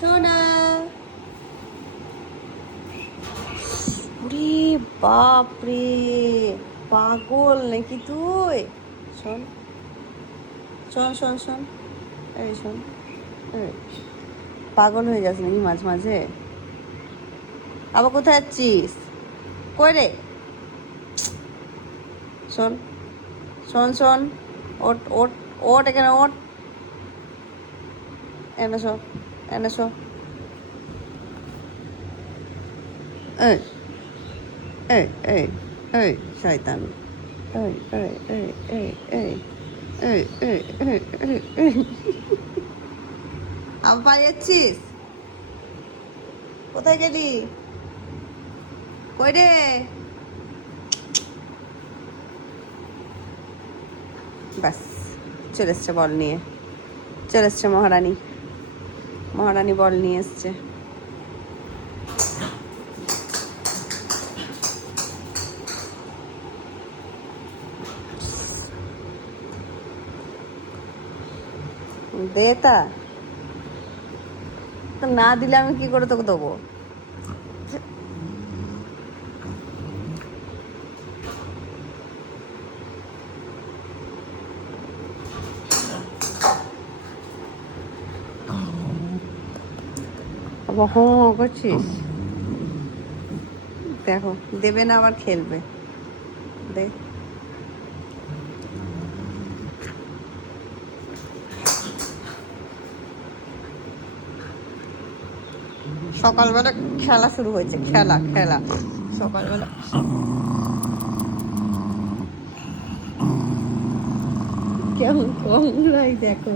সোনা। ওরে বাপরে, পাগল নাকি তুই? শোন শোন শোন শোন, এই শোন, এই পাগল হয়ে যাস নাকি মাঝে মাঝে? আবার কোথায় যাচ্ছিস? কই রে? শোন শোন শোন, ওট ওট ওট, এখানে ওট, এনেছো এনেছো। এই এই এই এই শয়তান, এই এই এই এই এই এই এই এই এই এই, আবার পালিয়ে যাচ্ছিস? কোথায় গেলি? কই রে? ব্যাস, চলে এসছে বল নিয়ে, চলে এসছে মহারানী। মহারানী বল নিয়ে এসছে। দে তা, তো না দিলে আমি কি করে তোকে দেবো? আবার হ্যাঁ করছিস? দেখো, দেবে না আবার খেলবে। দে। সকালবেলা খেলা শুরু হয়েছে, খেলা খেলা সকালবেলা। কেমন কম দেখো।